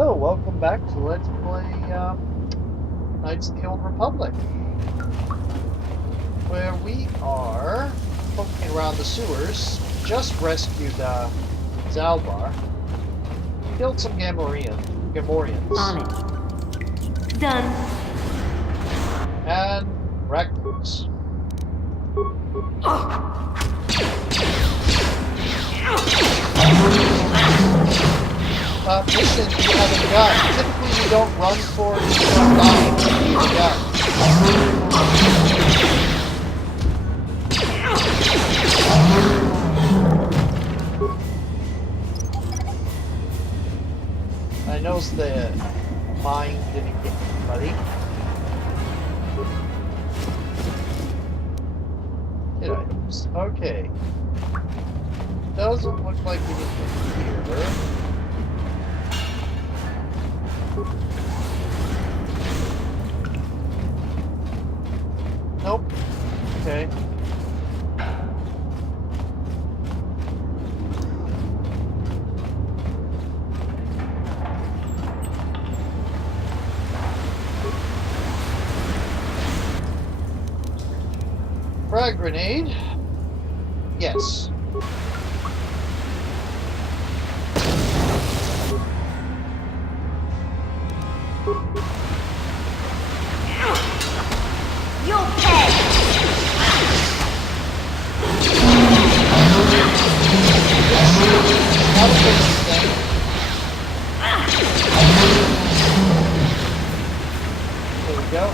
Hello, welcome back to Let's Play Knights of the Old Republic, where we are poking around the sewers. Just rescued Zalbar, killed some Gamorreans, On it. Done. and Ragnaros. Mission you haven't got. Typically you don't run for it, you don't die. You need a gun. I noticed the mine didn't get anybody. Hit items. Okay. Doesn't look like anything here. Nope. Okay. Frag grenade. Yes. You'll pay. Not a big thing. There we go.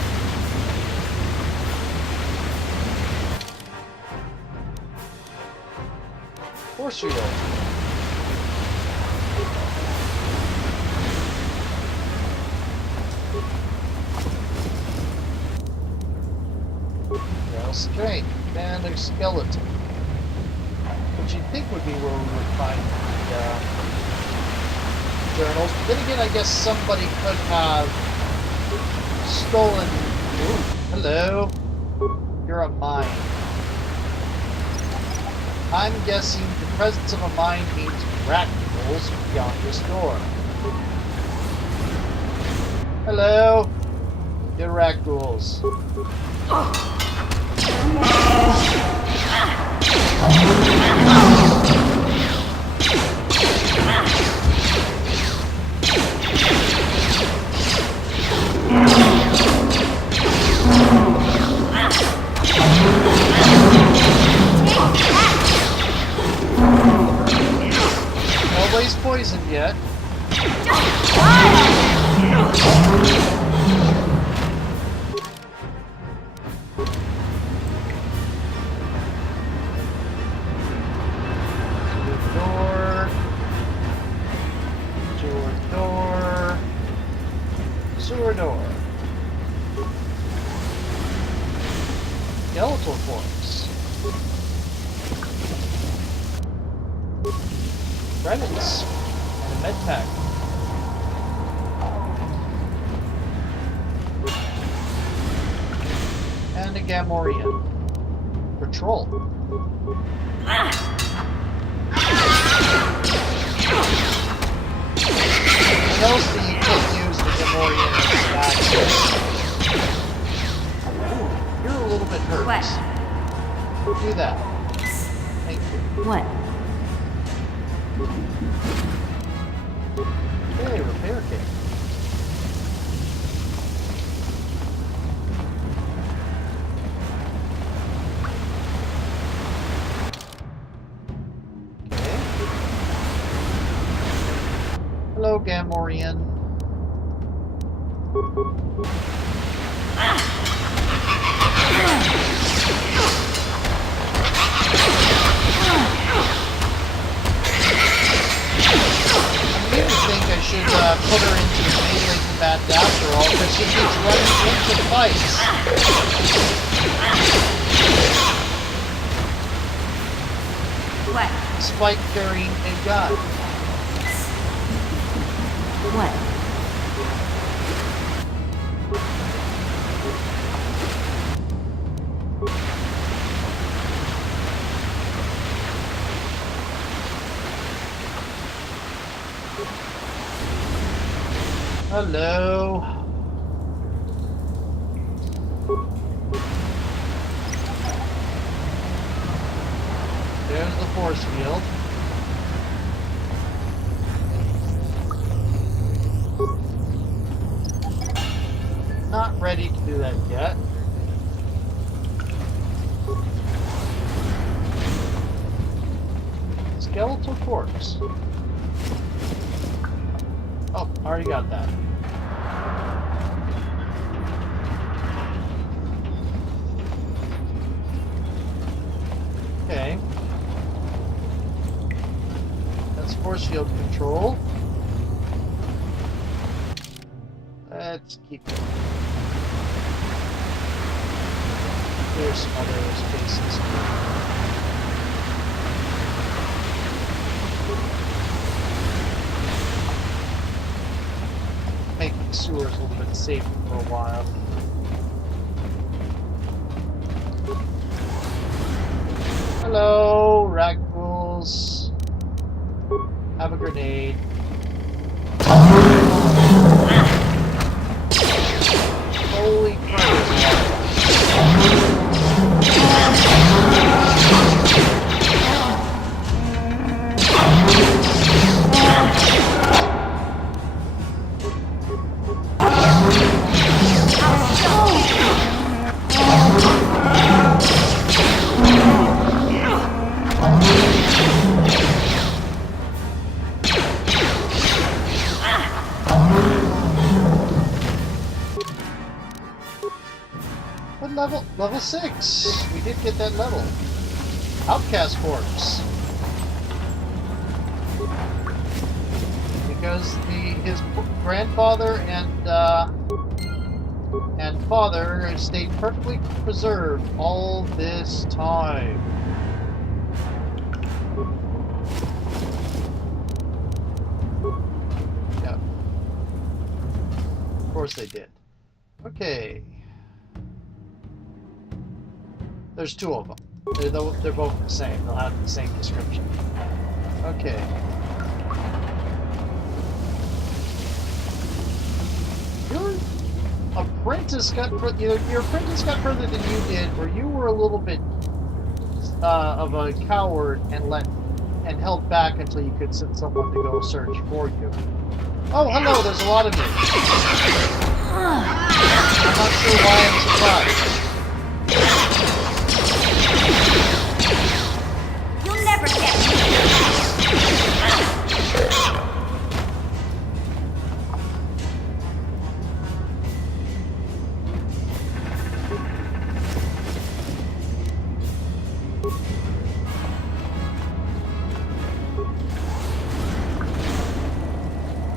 Force shield. Now strength and a skeleton. Which you'd think would be where we would find the journals. But then again, I guess somebody could have stolen. Ooh, hello. You're a mine. I'm guessing the presence of a mine means rat holes beyond this door. Hello. You're rat ghouls. Nobody's poisoned yet. Sewer door. Skeletal forms. Credits. And a med pack. And a Gamorrean. Patrol. And also you can use the Gamorrean as Ooh, you're a little bit hurt. What? Do that. Thank you. What? Okay, repair kit. Okay. Hello, Gamorrean. I should put her into melee combat after all, because she keeps running into fights. What? Despite carrying a gun. What? Hello. There's the force field. Not ready to do that yet. Skeletal corpse. Oh, I already got that. Okay. That's force field control. Let's keep going. There's some other spaces. Make the sewers a little bit safer for a while. Hello, ragdolls. Have a grenade. Holy Christ. Level 6. We did get that level. Outcast corpse. Because his grandfather and father stayed perfectly preserved all this time. Yeah. Of course they did. Okay. There's two of them. They're both the same. They'll have the same description. Okay. Your apprentice got further than you did, or you were a little bit of a coward and held back until you could send someone to go search for you. Oh, hello. There's a lot of you. I'm not sure why I'm surprised.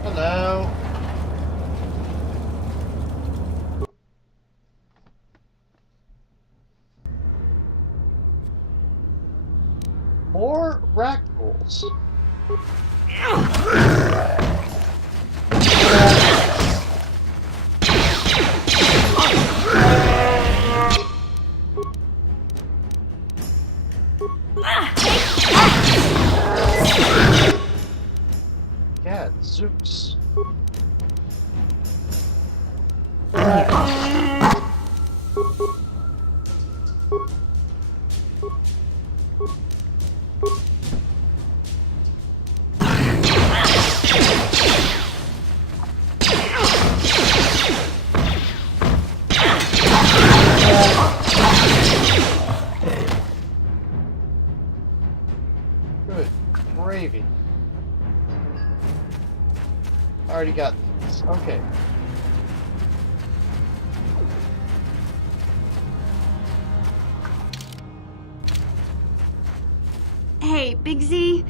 Hello. More rackrolls. Zooks. Good gravy. Already got this. Okay. Hey, Big Z,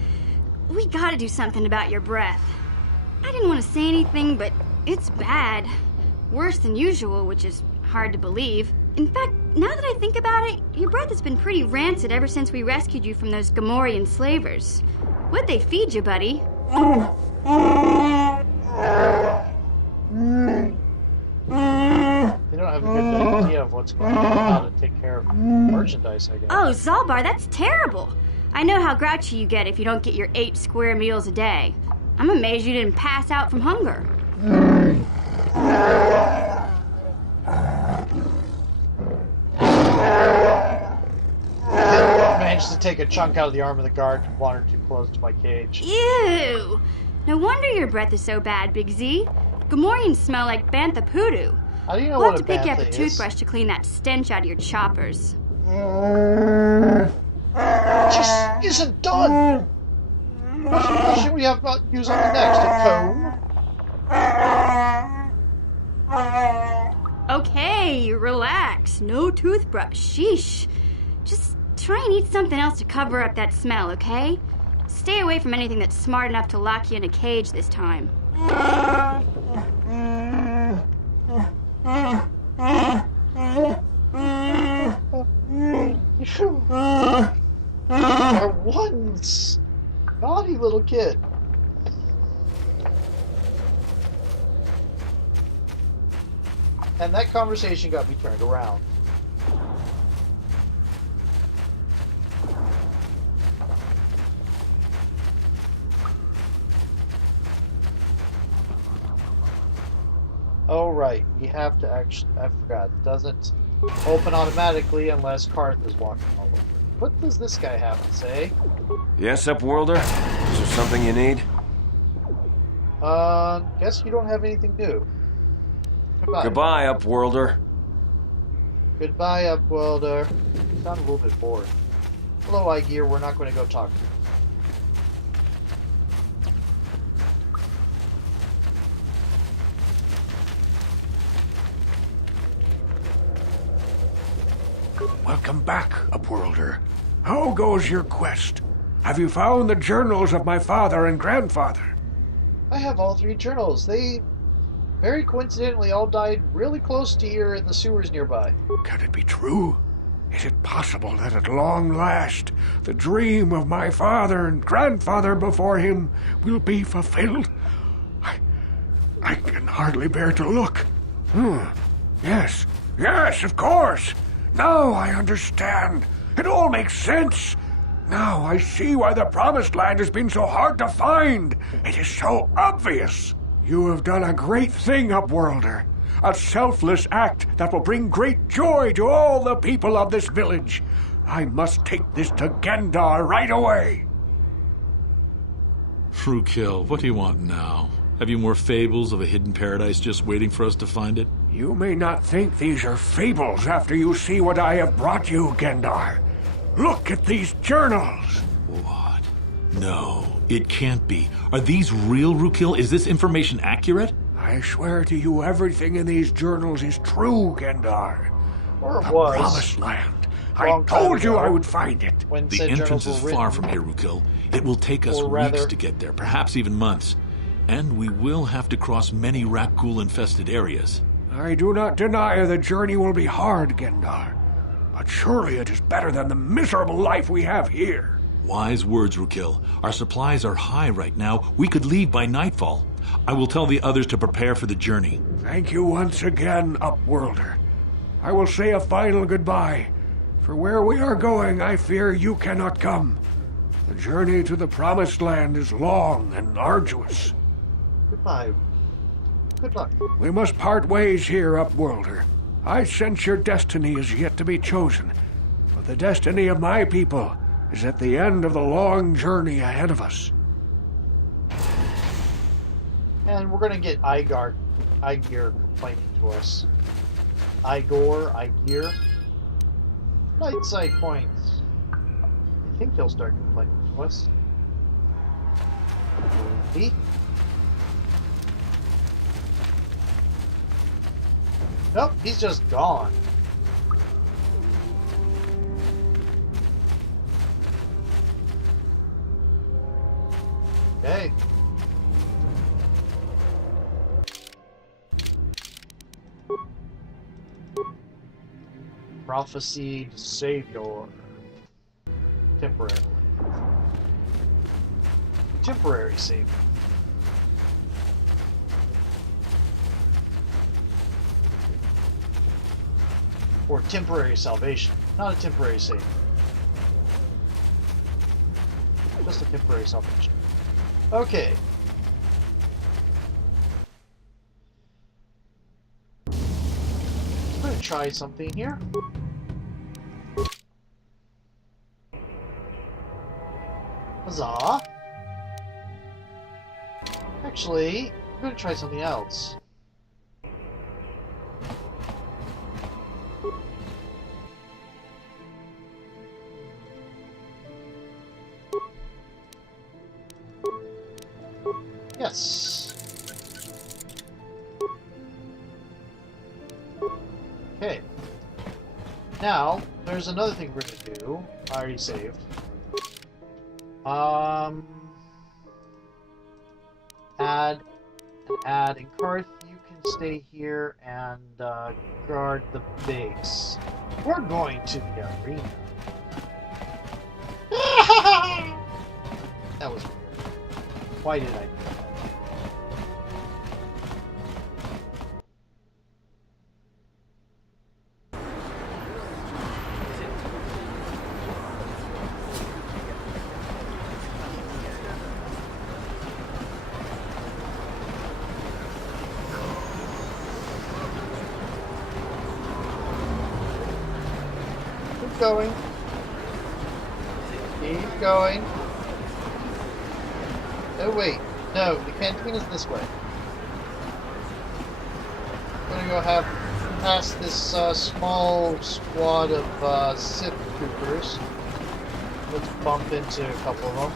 we gotta do something about your breath. I didn't want to say anything, but it's bad. Worse than usual, which is hard to believe. In fact, now that I think about it, your breath has been pretty rancid ever since we rescued you from those Gamorrean slavers. What'd they feed you, buddy? They don't have a good idea of what's going on, how to take care of merchandise, I guess. Oh, Zalbar, that's terrible. I know how grouchy you get if you don't get your 8 square meals a day. I'm amazed you didn't pass out from hunger. Managed to take a chunk out of the arm of the guard and wander too close to my cage. Ew! No wonder your breath is so bad, Big Z. Gamorreans smell like bantha poodoo. How do you know We'll what have to a pick you up a bantha is? toothbrush to clean that stench out of your choppers. It just isn't done! What should we have use on the next? A comb? Okay, relax. No toothbrush. Sheesh. Just try and eat something else to cover up that smell, okay? Stay away from anything that's smart enough to lock you in a cage this time. Our one naughty little kid. And that conversation got me turned around. Oh right, we have to actually, I forgot, it doesn't open automatically unless Karth is walking all over. What does this guy have to say? Yes, Upworlder? Is there something you need? Guess you don't have anything new. Goodbye. Goodbye, Upworlder. Goodbye, Upworlder. You sound a little bit bored. Hello, iGear, we're not going to go talk to you. Welcome back, Upworlder. How goes your quest? Have you found the journals of my father and grandfather? I have all 3 journals. They, very coincidentally, all died really close to here in the sewers nearby. Can it be true? Is it possible that at long last the dream of my father and grandfather before him will be fulfilled? I can hardly bear to look. Yes, of course. Now I understand. It all makes sense. Now I see why the Promised Land has been so hard to find. It is so obvious. You have done a great thing, Upworlder. A selfless act that will bring great joy to all the people of this village. I must take this to Gendar right away. Rookil, what do you want now? Have you more fables of a hidden paradise just waiting for us to find it? You may not think these are fables after you see what I have brought you, Gendar. Look at these journals. What? No, it can't be. Are these real, Rookil? Is this information accurate? I swear to you everything in these journals is true, Gendar. Or it The was. Promised Land. I Long time told you ago. I would find it. When The said entrance journals is were far written. from here, Rookil. It will take us Or weeks rather- to get there, perhaps even months. And we will have to cross many Rakghoul-infested areas. I do not deny the journey will be hard, Gendar. But surely it is better than the miserable life we have here. Wise words, Rookil. Our supplies are high right now. We could leave by nightfall. I will tell the others to prepare for the journey. Thank you once again, Upworlder. I will say a final goodbye. For where we are going, I fear you cannot come. The journey to the Promised Land is long and arduous. Goodbye. Good luck. We must part ways here, Upworlder. I sense your destiny is yet to be chosen, but the destiny of my people is at the end of the long journey ahead of us. And we're going to get iGear complaining to us. iGear. Light side points. I think he'll start complaining to us. Maybe. Nope, he's just gone. Okay. Prophesied Savior. Temporarily. Temporary Savior. Or temporary salvation, not a temporary savior. Just a temporary salvation. Okay. to try something here. Huzzah! Actually, I'm going to try something else. Yes. Okay. Now, there's another thing we're gonna do. I already saved. Add and Karth, you can stay here and guard the base. We're going to the arena. That was weird. Why did I do that? Keep going. Keep going. Oh wait, no, the canteen is this way. I'm gonna go have past this small squad of Sith troopers. Let's bump into a couple of them.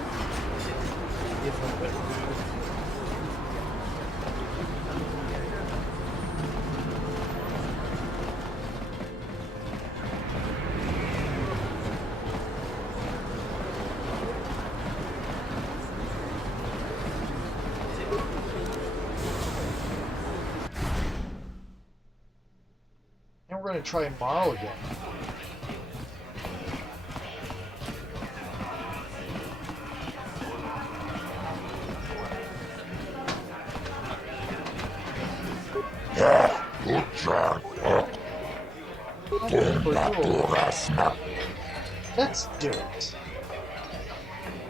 Give them a bit of food. And we're going to try Marl again. Let's do it.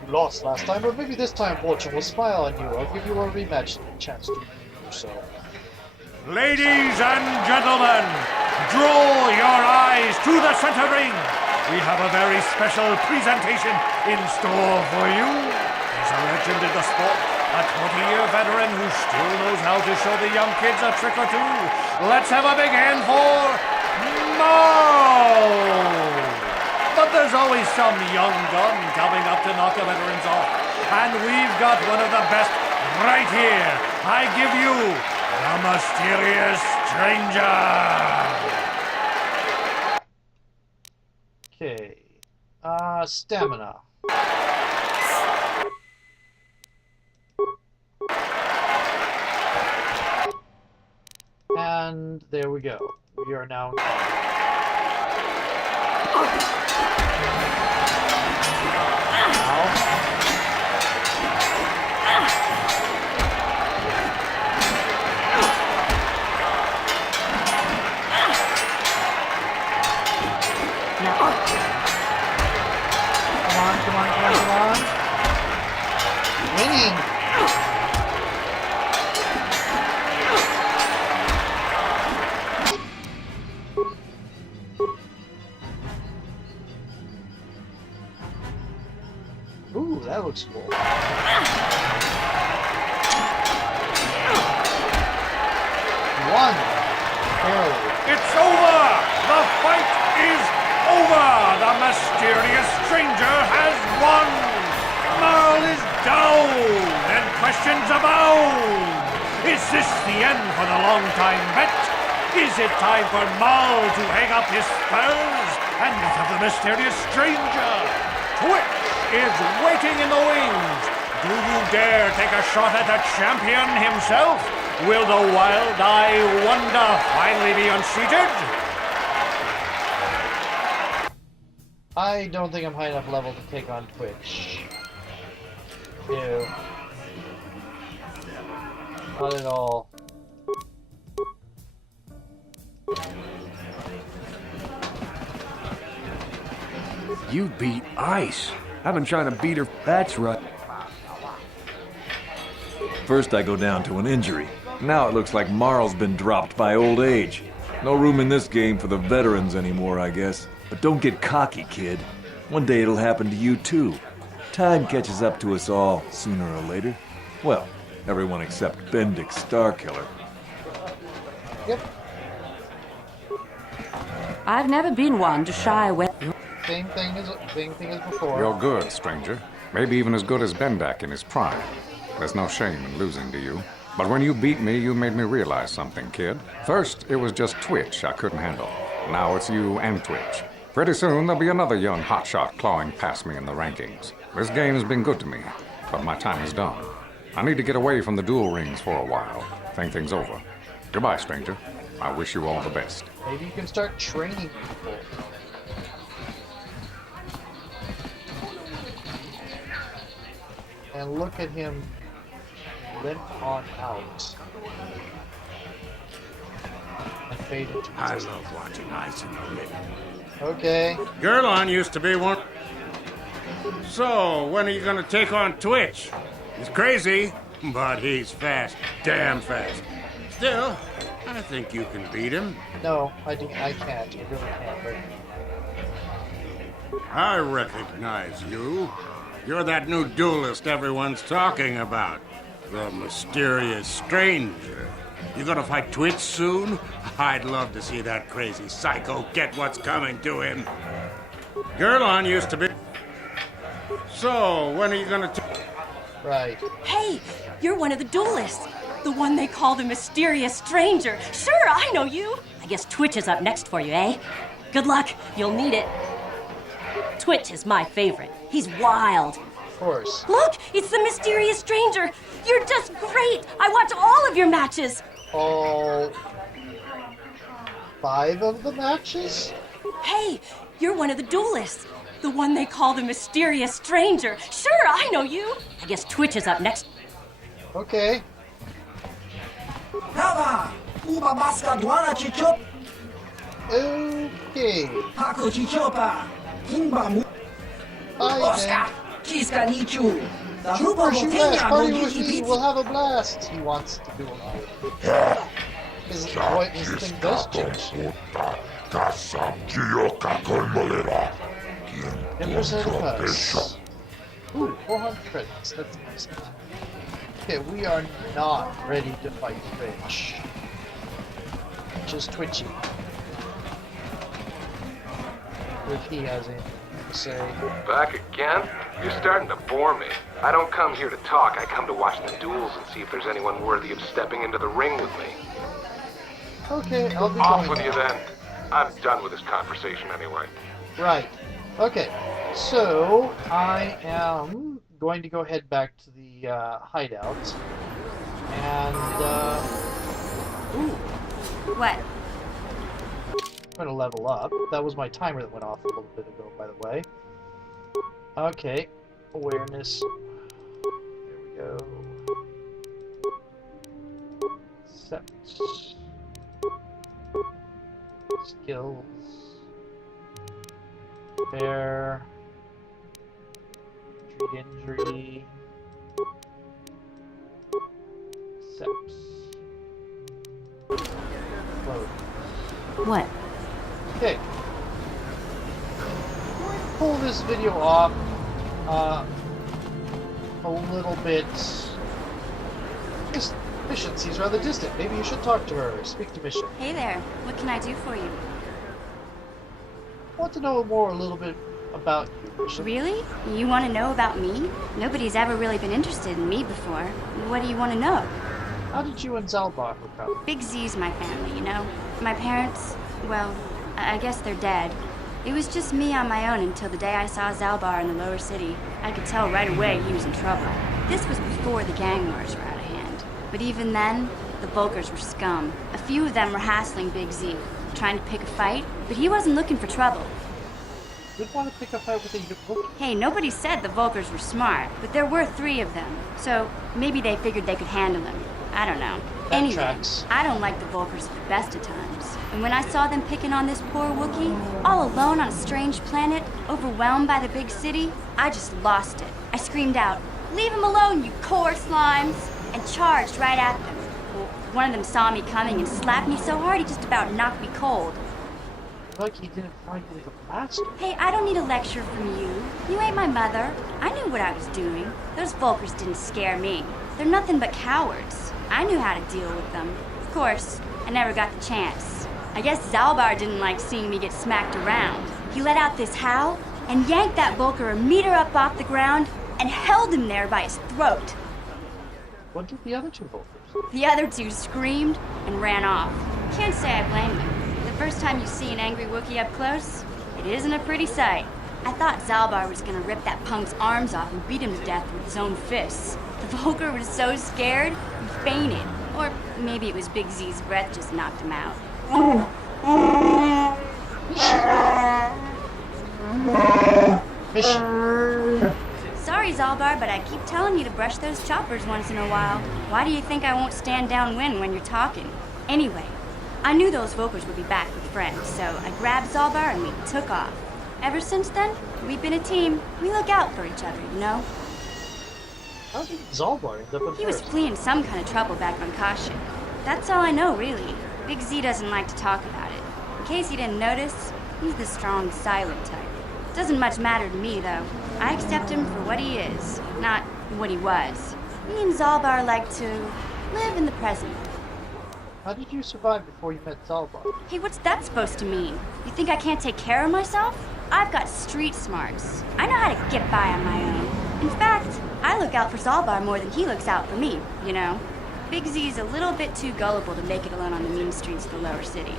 You lost last time, or maybe this time fortune will smile on you. I'll give you a rematch chance to do so. Ladies and gentlemen, draw your eyes to the center ring. We have a very special presentation in store for you. He's a legend in the sport, a 20-year veteran who still knows how to show the young kids a trick or two. Let's have a big hand for Marl! But there's always some young gun coming up to knock the veterans off. And we've got one of the best right here. I give you the Mysterious Stranger! Okay. Stamina. And there we go. We are now... Come on. Winning! Ooh, that looks cool. One. Barely. It's over! The fight is over! The Mysterious Stranger has won! Marl is down, and questions abound! Is this the end for the long-time vet? Is it time for Marl to hang up his spurs and meet up the Mysterious Stranger? Twitch is waiting in the wings! Do you dare take a shot at the champion himself? Will the wild-eye wonder finally be unseated? I don't think I'm high enough level to take on Twitch. Ew. Not at all. You beat Ice. I've been trying to beat her. That's right. First I go down to an injury. Now it looks like Marl's been dropped by old age. No room in this game for the veterans anymore, I guess. But don't get cocky, kid. One day it'll happen to you, too. Time catches up to us all, sooner or later. Well, everyone except Bendix Starkiller. Yep. I've never been one to shy away. Same thing as before. You're good, stranger. Maybe even as good as Bendak in his prime. There's no shame in losing to you. But when you beat me, you made me realize something, kid. First, it was just Twitch I couldn't handle. Now it's you and Twitch. Pretty soon, there'll be another young hotshot clawing past me in the rankings. This game's been good to me, but my time is done. I need to get away from the duel rings for a while. Think things over. Goodbye, stranger. I wish you all the best. Maybe you can start training people. And look at him limp on out. And fade into I existence. love watching Ice in the ring. Okay. Gerlon used to be one. So, when are you gonna take on Twitch? He's crazy, but he's fast. Damn fast. Still, I think you can beat him. No, I can't. I really can't. Right? I recognize you. You're that new duelist everyone's talking about. The mysterious stranger. You gonna fight Twitch soon? I'd love to see that crazy psycho get what's coming to him. Gerlon used to be. So, when are you gonna Right. Hey, you're one of the duelists. The one they call the mysterious stranger. Sure, I know you. I guess Twitch is up next for you, eh? Good luck. You'll need it. Twitch is my favorite. He's wild. Of course. Look, it's the mysterious stranger. You're just great. I watch all of your matches. All 5 of the matches? Hey, you're one of the duelists. The one they call the mysterious stranger. Sure, I know you. I guess Twitch is up next. Okay. Prawa! Uba maska dłana ci ciop, Okay. hako ci ciopa. Kimba mu... Bye Oska! then. Ciska niciu. Da grupa First you guys, wopienia party mogi with i me, bici. we'll have a blast. He wants to do it. His thing does change. Impersonate us. Ooh, 400 credits. That's nice. Okay, we are not ready to fight Twitch. Just twitchy. If he has anything to say. Back again? You're starting to bore me. I don't come here to talk. I come to watch the duels and see if there's anyone worthy of stepping into the ring with me. Okay, I'll be Off going with now. you then. I'm done with this conversation anyway. Right. Okay. So I am going to go head back to the hideout, and ooh, What? I'm gonna level up. That was my timer that went off a little bit ago, by the way. Okay. Awareness. There we go. Set. Skills. Repair. Treat injury. Seps. Load. What? Okay. Pull this video off a little bit. This mission seems rather distant. Maybe you should talk to her. Speak to Mission. Hey there. What can I do for you? I want to know a little bit about you, Mission. Really? You want to know about me? Nobody's ever really been interested in me before. What do you want to know? How did you and Zalbar hook up? Big Z's my family, you know? My parents, well, I guess they're dead. It was just me on my own until the day I saw Zalbar in the lower city. I could tell right away he was in trouble. This was before the gang wars were out of hand. But even then, the Volkers were scum. A few of them were hassling Big Z, trying to pick a fight, but he wasn't looking for trouble. Didn't want to pick a fight with a Volker. Hey, nobody said the Volkers were smart, but there were 3 of them. So maybe they figured they could handle him. I don't know. That Anyway, tracks. I don't like the Volkers at the best of times. And when I saw them picking on this poor Wookiee, all alone on a strange planet, overwhelmed by the big city, I just lost it. I screamed out, "Leave him alone, you core slimes!" and charged right at them. one of them saw me coming and slapped me so hard he just about knocked me cold. Like he didn't find you the bastard. Hey, I don't need a lecture from you. You ain't my mother. I knew what I was doing. Those Volkers didn't scare me. They're nothing but cowards. I knew how to deal with them. Of course, I never got the chance. I guess Zalbar didn't like seeing me get smacked around. He let out this howl and yanked that Volker a meter up off the ground and held him there by his throat. What did the other two Volkers? The other two screamed and ran off. Can't say I blame them. The first time you see an angry Wookiee up close, it isn't a pretty sight. I thought Zalbar was gonna rip that punk's arms off and beat him to death with his own fists. The Volker was so scared, he fainted. Or maybe it was Big Z's breath just knocked him out. Sorry, Zalbar, but I keep telling you to brush those choppers once in a while. Why do you think I won't stand downwind when you're talking? Anyway, I knew those Volkers would be back with friends, so I grabbed Zalbar and we took off. Ever since then, we've been a team. We look out for each other, you know? How did Zalbar end up in He was fleeing some kind of trouble back on Kashyyyk. That's all I know, really. Big Z doesn't like to talk about it. In case you didn't notice, he's the strong, silent type. Doesn't much matter to me, though. I accept him for what he is, not what he was. Me and Zalbar like to live in the present. How did you survive before you met Zalbar? Hey, what's that supposed to mean? You think I can't take care of myself? I've got street smarts. I know how to get by on my own. In fact, I look out for Zalbar more than he looks out for me, you know? Big Z's a little bit too gullible to make it alone on the mean streets of the lower city.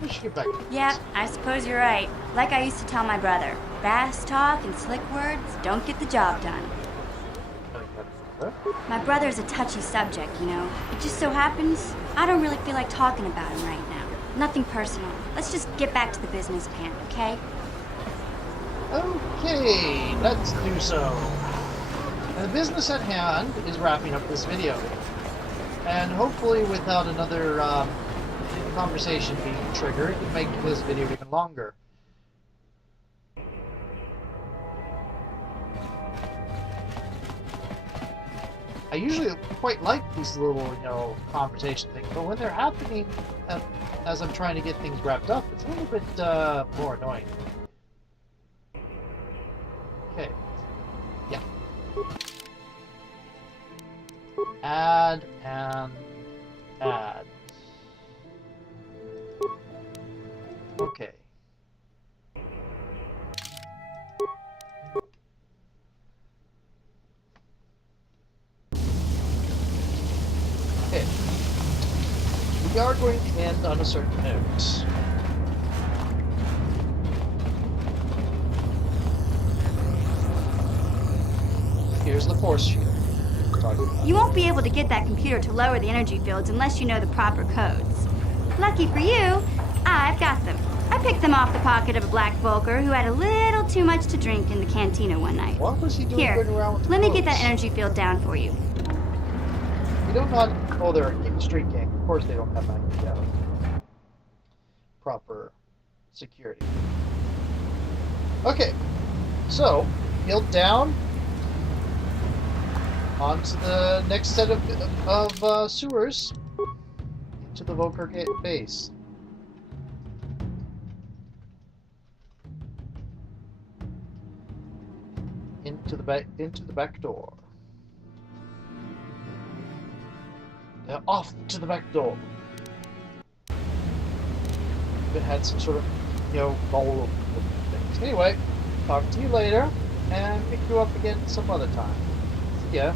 We should get back to Yeah, I suppose you're right. Like I used to tell my brother, fast talk and slick words don't get the job done. My brother's a touchy subject, you know. It just so happens I don't really feel like talking about him right now. Nothing personal. Let's just get back to the business at hand, okay? Okay, let's do so. And the business at hand is wrapping up this video. And hopefully without another conversation being triggered, it make this video even longer. I usually quite like these little, you know, conversation things, but when they're happening as I'm trying to get things wrapped up, it's a little bit more annoying. Okay. Yeah. Add and add. Okay. Okay. We are going to end on a certain note. Here's the force shield. You won't be able to get that computer to lower the energy fields unless you know the proper codes. Lucky for you, I've got them. I picked them off the pocket of a black Volker who had a little too much to drink in the cantina one night. What was he doing Here, going around with let me codes? get that energy field down for you. You don't know how to... Oh, they're a street gang. Of course they don't have proper security. Okay. So, field down. On to the next set of sewers. To the Volker base. Into the back door. Off to the back door. It had some sort of, you know, bowl of things. Anyway, talk to you later, and pick you up again some other time. See ya.